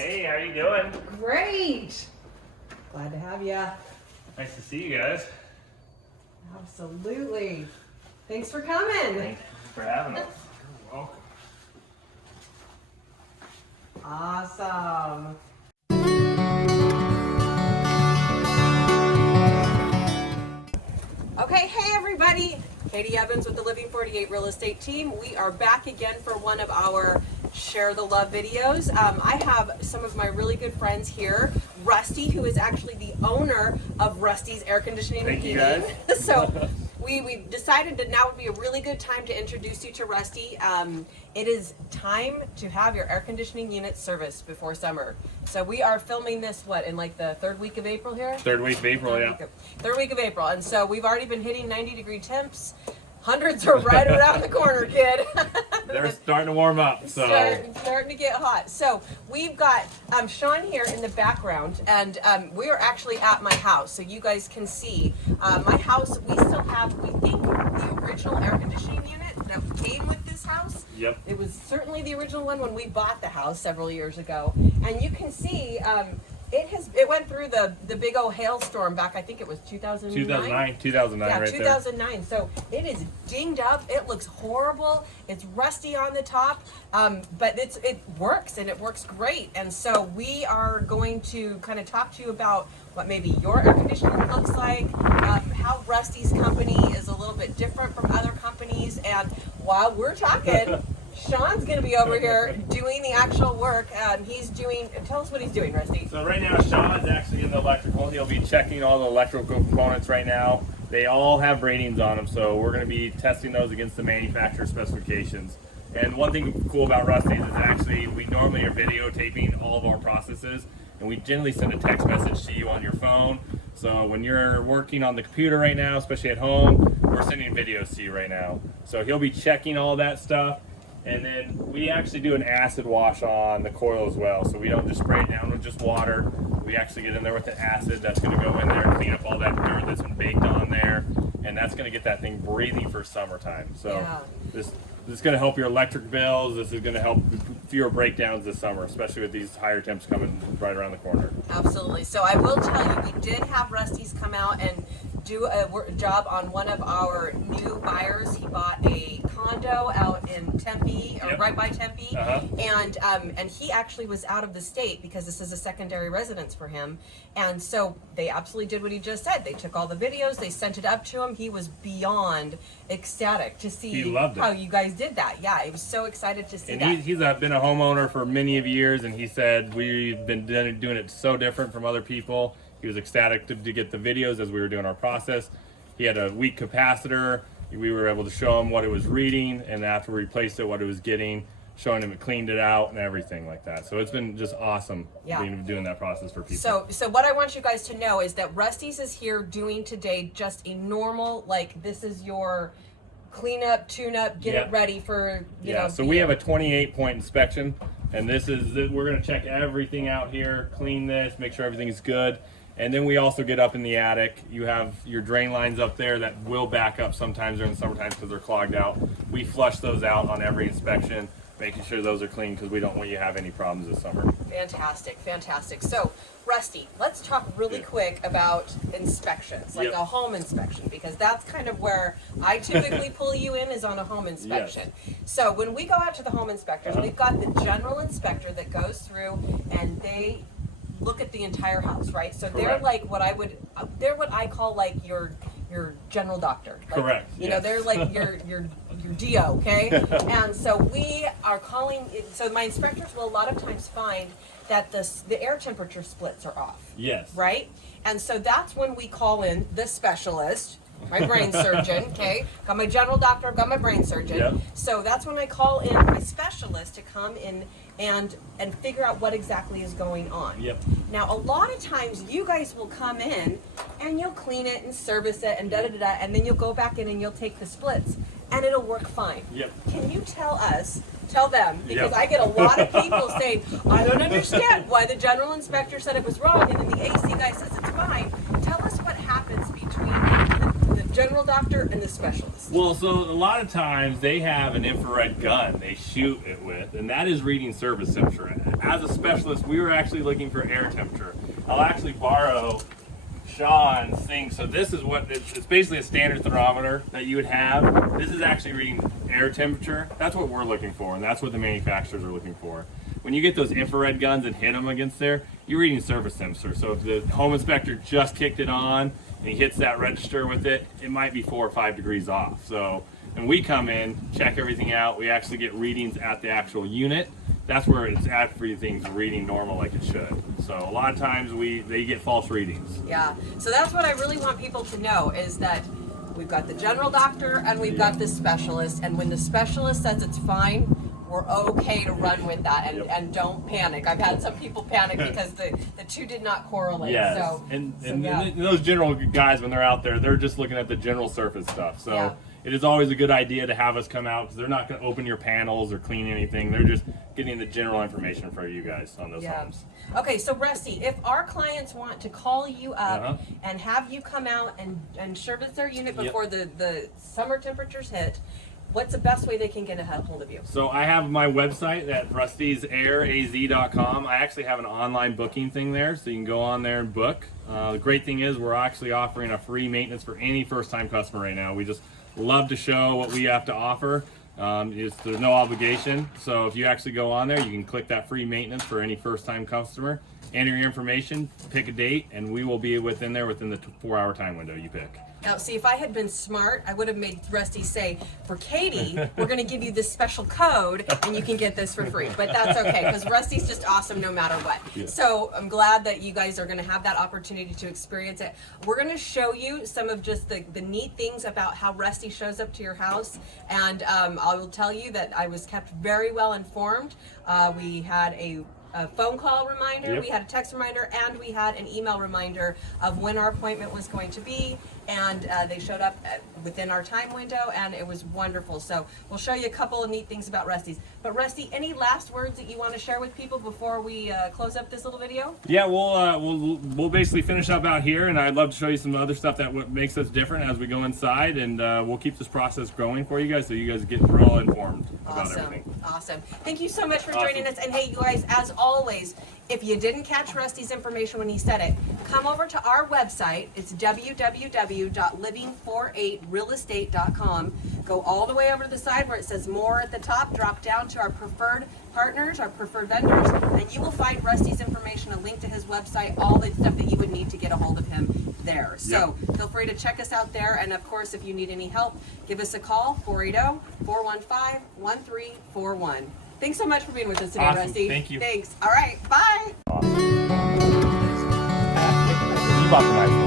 Hey, how you doing? Great. Glad to have you. Nice to see you guys. Absolutely. Thanks for coming. Thanks for having us. You're welcome. Awesome. Okay, hey everybody. Katie Evans with the Living 48 Real Estate Team. We are back again for one of our Share the Love videos. I have some of my really good friends here. Rusty, who is actually the owner of Rusty's Air Conditioning and Heating. Thank you guys. So we decided that now would be a really good time to introduce you to Rusty. It is time to have your air conditioning unit serviced before summer. So we are filming this, in like the third week of April here? Third week of April, yeah. Third week of April. And so we've already been hitting 90-degree temps. Hundreds are right around the corner, kid. They're starting to warm up, so. Starting to get hot. So we've got Sean here in the background, and we are actually at my house, so you guys can see. My house, we still have, we think, the original air conditioning unit that came with this house. Yep. It was certainly the original one when we bought the house several years ago. And you can see it went through the big old hailstorm back, I think it was 2009. 2009 Yeah, right 2009. So it is dinged up. It looks horrible. It's rusty on the top, but it works, and it works great. And so we are going to kind of talk to you about what maybe your air conditioner looks like, how Rusty's company is a little bit different from other companies. And while we're talking, Sean's going to be over here doing the actual work. Tell us what he's doing, Rusty. So right now, Sean's actually in the electrical. He'll be checking all the electrical components right now. They all have ratings on them, so we're going to be testing those against the manufacturer specifications. And one thing cool about Rusty's is actually we normally are videotaping all of our processes, and we generally send a text message to you on your phone. So when you're working on the computer right now, especially at home, we're sending videos to you right now. So he'll be checking all that stuff. And then we actually do an acid wash on the coil as well. So we don't just spray it down with just water. We actually get in there with the acid that's going to go in there and clean up all that dirt that's been baked on there. And that's going to get that thing breathing for summertime. So yeah. This is going to help your electric bills. This is going to help fewer breakdowns this summer, especially with these higher temps coming right around the corner. Absolutely. So I will tell you, we did have Rusty's come out and do a job on one of our new buyers. He bought a condo out in Tempe, or right by Tempe, and he actually was out of the state because this is a secondary residence for him. And so they absolutely did what he just said. They took all the videos, they sent it up to him. He was beyond ecstatic to see how you guys did that. Yeah, he was so excited to see that. And he's been a homeowner for many of years, and he said we've been doing it so different from other people. He was ecstatic to get the videos as we were doing our process. He had a weak capacitor. We were able to show him what it was reading, and after we replaced it, what it was getting, showing him it cleaned it out and everything like that. So it's been just awesome doing that process for people. So what I want you guys to know is that Rusty's is here doing today just a normal, like this is your clean up, tune up, get it ready for, you know. So we have a 28-point inspection, and we're going to check everything out here, clean this, make sure everything's good. And then we also get up in the attic. You have your drain lines up there that will back up sometimes during the summertime because they're clogged out. We flush those out on every inspection, making sure those are clean because we don't want you to have any problems this summer. Fantastic, fantastic. So, Rusty, let's talk really quick about inspections, like a home inspection, because that's kind of where I typically pull you in, is on a home inspection. So when we go out to the home inspectors, we've got the general inspector that goes through and they look at the entire house, right? So they're like they're what I call like your general doctor. Like, correct. You know, they're like your DO, okay? And so we are calling. So my inspectors will a lot of times find that the air temperature splits are off. Yes. Right? And so that's when we call in the specialist. My brain surgeon, okay? Got my general doctor, I've got my brain surgeon. Yep. So that's when I call in my specialist to come in and figure out what exactly is going on. Yep. Now, a lot of times you guys will come in and you'll clean it and service it and da-da-da-da, and then you'll go back in and you'll take the splits and it'll work fine. Yep. Can you tell them, because I get a lot of people saying, I don't understand why the general inspector said it was wrong and then the AC guy says it's fine. Tell us what happens between the general doctor and the specialist. Well, so a lot of times they have an infrared gun they shoot it with, and that is reading surface temperature. As a specialist, we were actually looking for air temperature. I'll actually borrow Sean's thing. So this is what it's basically a standard thermometer that you would have. This is actually reading air temperature. That's what we're looking for, and that's what the manufacturers are looking for. When you get those infrared guns and hit them against there, you're reading surface temperature. So if the home inspector just kicked it on and he hits that register with it, it might be 4 or 5 degrees off. So, and we come in, check everything out. We actually get readings at the actual unit. That's where it's at, everything's reading normal like it should. So a lot of times they get false readings. Yeah. So that's what I really want people to know is that we've got the general doctor and we've got the specialist. And when the specialist says it's fine, we're okay to run with that and don't panic. I've had some people panic because the two did not correlate. Yes. So, and those general guys, when they're out there, they're just looking at the general surface stuff. So yeah. It is always a good idea to have us come out because they're not going to open your panels or clean anything. They're just getting the general information for you guys on those homes. Okay, so Rusty, if our clients want to call you up and have you come out and service their unit before the summer temperatures hit, what's the best way they can get a hold of you? So I have my website at rustysairAZ.com. I actually have an online booking thing there, so you can go on there and book. The great thing is we're actually offering a free maintenance for any first-time customer right now. We just love to show what we have to offer. There's no obligation. So if you actually go on there, you can click that free maintenance for any first-time customer, enter your information, pick a date, and we will be within there within the 4-hour time window you pick. Now, see, if I had been smart, I would have made Rusty say, for Katie, we're going to give you this special code and you can get this for free. But that's okay, because Rusty's just awesome no matter what. Yeah. So I'm glad that you guys are going to have that opportunity to experience it. We're going to show you some of just the neat things about how Rusty shows up to your house. And I will tell you that I was kept very well informed. We had a phone call reminder, we had a text reminder, and we had an email reminder of when our appointment was going to be, and they showed up within our time window, and it was wonderful. So we'll show you a couple of neat things about Rusty's. But Rusty, any last words that you want to share with people before we close up this little video? Yeah, we'll basically finish up out here, and I'd love to show you some other stuff that makes us different as we go inside, and we'll keep this process going for you guys so you guys get real informed about everything. Awesome. Thank you so much for joining us. And hey, you guys, as always, if you didn't catch Rusty's information when he said it, come over to our website. It's www.living48realestate.com. Go all the way over to the side where it says more at the top, drop down to our preferred partners, our preferred vendors, and you will find Rusty's information, a link to his website, all the stuff that you would need to get a hold of him there. So feel free to check us out there, and of course, if you need any help, give us a call, 480-415-1341. Thanks so much for being with us today, Rusty. Thank you. Thanks. All right, bye. Awesome. You bought the nice one.